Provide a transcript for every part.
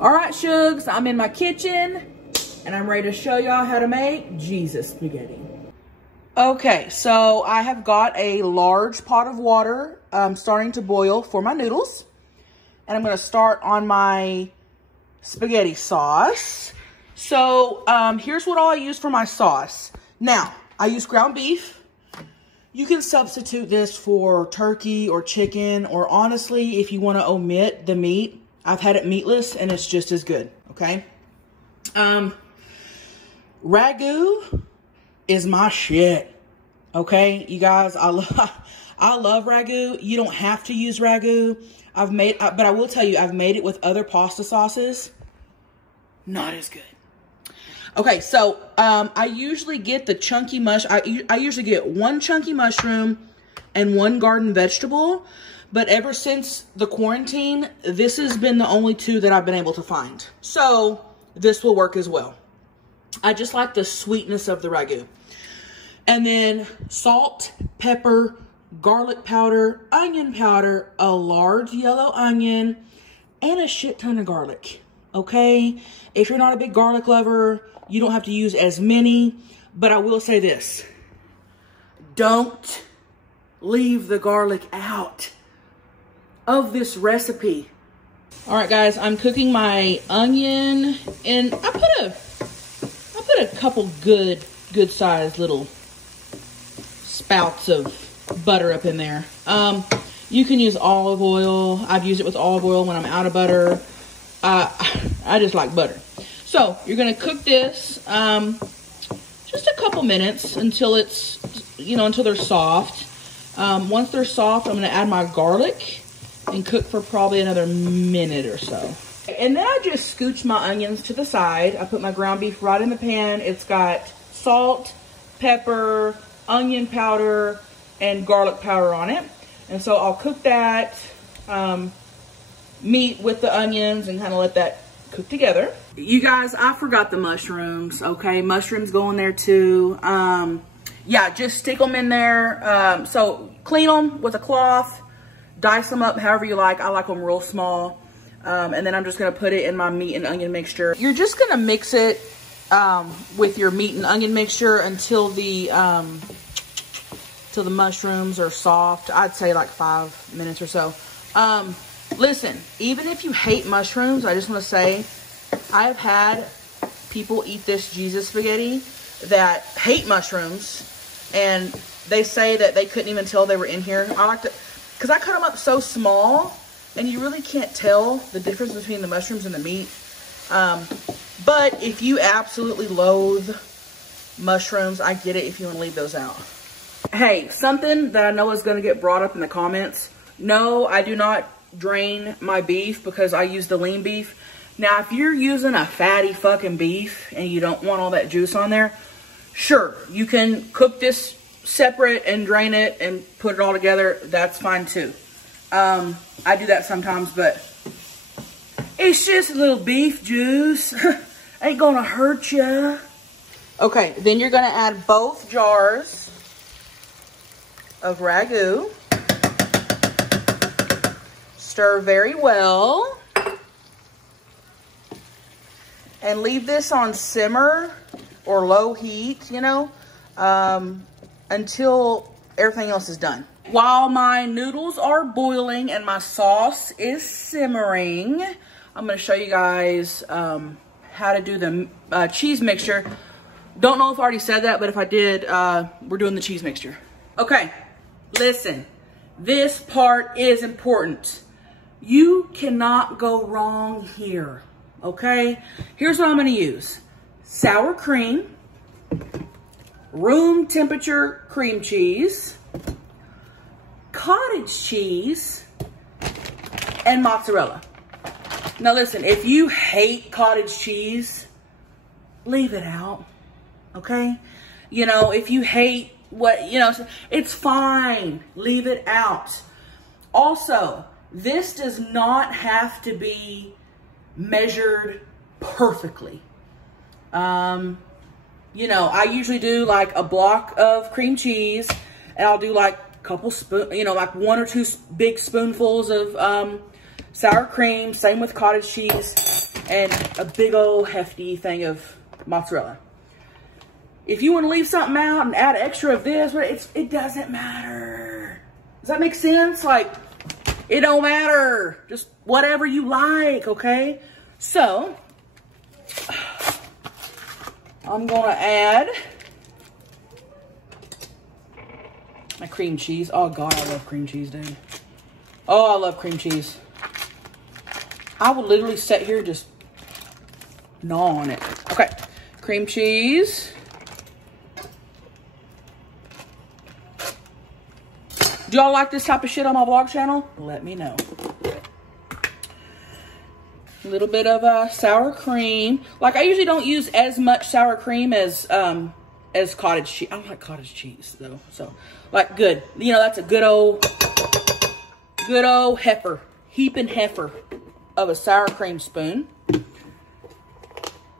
All right, Shugs, I'm in my kitchen and I'm ready to show y'all how to make Jesus spaghetti. Okay, so I have got a large pot of water starting to boil for my noodles. And I'm gonna start on my spaghetti sauce. So here's what all I use for my sauce. Now, I use ground beef. You can substitute this for turkey or chicken, or honestly, if you wanna omit the meat, I've had it meatless and it's just as good, okay? Ragu is my shit, okay? You guys, I love Ragu. You don't have to use Ragu. But I will tell you, I've made it with other pasta sauces. Not as good. Okay, so I usually get the chunky I usually get one chunky mushroom and one garden vegetable. But ever since the quarantine, this has been the only two that I've been able to find. So this will work as well. I just like the sweetness of the Ragu. And then salt, pepper, garlic powder, onion powder, a large yellow onion, and a shit ton of garlic, okay? If you're not a big garlic lover, you don't have to use as many, but I will say this. Don't leave the garlic out of this recipe. All right, guys, I'm cooking my onion, and I put a couple good sized little spouts of butter up in there. You can use olive oil. I've used it with olive oil when I'm out of butter. I just like butter. So you're gonna cook this just a couple minutes until it's, until they're soft. Once they're soft, I'm gonna add my garlic and cook for probably another minute or so. And then I just scooch my onions to the side. I put my ground beef right in the pan. It's got salt, pepper, onion powder, and garlic powder on it. And so I'll cook that meat with the onions and kind of let that cook together. You guys, I forgot the mushrooms, okay? Mushrooms go in there too. Yeah, just stick them in there. So clean them with a cloth, dice them up however you like. I like them real small. And then I'm just gonna put it in my meat and onion mixture. You're just gonna mix it with your meat and onion mixture until the mushrooms are soft. I'd say like 5 minutes or so. Listen, even if you hate mushrooms, I just want to say I've had people eat this Jesus spaghetti that hate mushrooms, and they say that they couldn't even tell they were in here. I like to, because I cut them up so small and you really can't tell the difference between the mushrooms and the meat. But if you absolutely loathe mushrooms, I get it if you want to leave those out. Hey, something that I know is going to get brought up in the comments. No, I do not drain my beef because I use the lean beef. Now, if you're using a fatty fucking beef and you don't want all that juice on there, sure, you can cook this separate and drain it and put it all together. That's fine too. I do that sometimes, but it's just a little beef juice. Ain't gonna hurt ya. Okay, then you're gonna add both jars of Ragu. Stir very well. And leave this on simmer or low heat, until everything else is done. While my noodles are boiling and my sauce is simmering, I'm gonna show you guys how to do the cheese mixture. Don't know if I already said that, but if I did, we're doing the cheese mixture. Okay, listen, this part is important. You cannot go wrong here, okay? Here's what I'm gonna use. Sour cream, room temperature cream cheese, cottage cheese, and mozzarella. Now listen, if you hate cottage cheese, leave it out, okay? If you hate it's fine, leave it out. Also, this does not have to be measured perfectly. I usually do like a block of cream cheese, and I'll do like a couple like 1 or 2 big spoonfuls of sour cream. Same with cottage cheese. and a big old hefty thing of mozzarella. If you want to leave something out and add extra of this, it doesn't matter. Does that make sense? Like, it don't matter. Just whatever you like, okay? So, I'm gonna add my cream cheese. Oh God, I love cream cheese, dude. Oh, I love cream cheese. I will literally sit here and just gnaw on it. Okay, cream cheese. Do y'all like this type of shit on my vlog channel? Let me know. A little bit of sour cream. Like, I usually don't use as much sour cream as cottage cheese. I don't like cottage cheese though. So, like, good. You know, that's a good old heifer, heaping heifer of a sour cream spoon.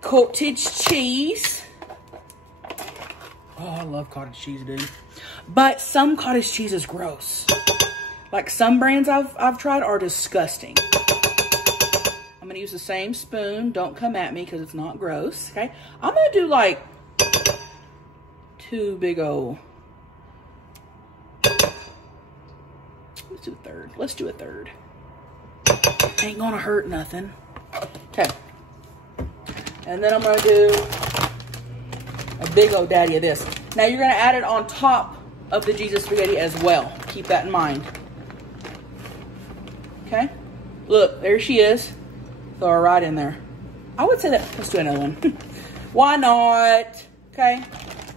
Cottage cheese. Oh, I love cottage cheese, dude. But some cottage cheese is gross. Like, some brands I've tried are disgusting. I'm gonna use the same spoon. Don't come at me because it's not gross, okay? I'm gonna do like 2 big old. Let's do a third. Let's do a third. Ain't gonna hurt nothing. Okay. And then I'm gonna do a big old daddy of this. Now you're gonna add it on top of the Jesus spaghetti as well. Keep that in mind. Okay? Look, there she is. Throw her right in there. I would say that, let's do another one. Why not? Okay?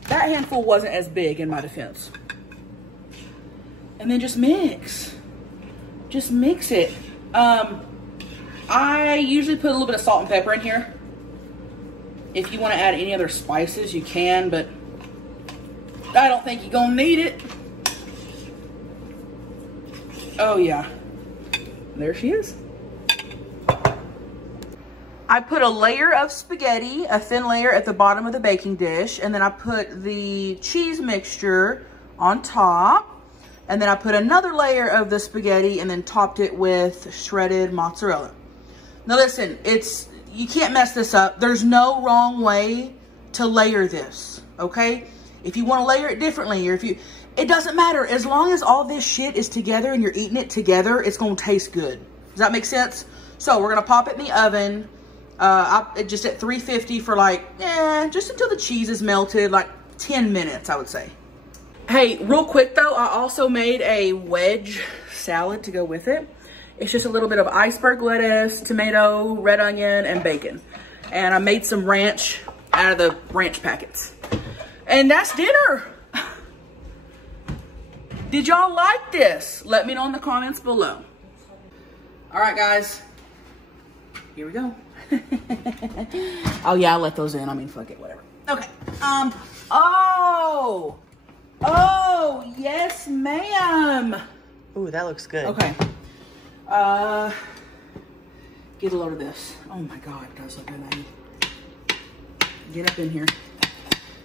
That handful wasn't as big in my defense. And then just mix. Just mix it. I usually put a little bit of salt and pepper in here. If you want to add any other spices, you can, but I don't think you're gonna need it. Oh yeah, there she is. I put a layer of spaghetti, a thin layer at the bottom of the baking dish, and then I put the cheese mixture on top, and then I put another layer of the spaghetti and then topped it with shredded mozzarella. Now listen, you can't mess this up. There's no wrong way to layer this, okay? If you want to layer it differently, or it doesn't matter. As long as all this shit is together and you're eating it together, it's going to taste good. Does that make sense? So we're going to pop it in the oven, just at 350 for like, just until the cheese is melted, like 10 minutes, I would say. Hey, real quick though, I also made a wedge salad to go with it. It's just a little bit of iceberg lettuce, tomato, red onion, and bacon. And I made some ranch out of the ranch packets. And that's dinner. Did y'all like this? Let me know in the comments below. All right, guys. Here we go. Oh, yeah, I'll let those in. I mean, fuck it, whatever. Okay. Oh, yes, ma'am. Ooh, that looks good. Okay. Get a load of this. Oh, my God. It does look good, Maggie. Get up in here.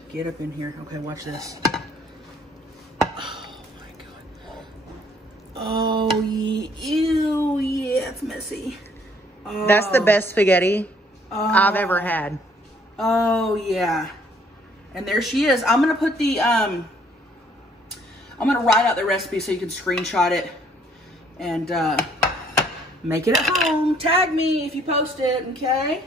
Get up in here. Okay, watch this. Oh my God. Oh, ew, yeah, it's messy. Oh. That's the best spaghetti I've ever had. Oh yeah. And there she is. I'm gonna put the I'm gonna write out the recipe so you can screenshot it and make it at home. Tag me if you post it, okay?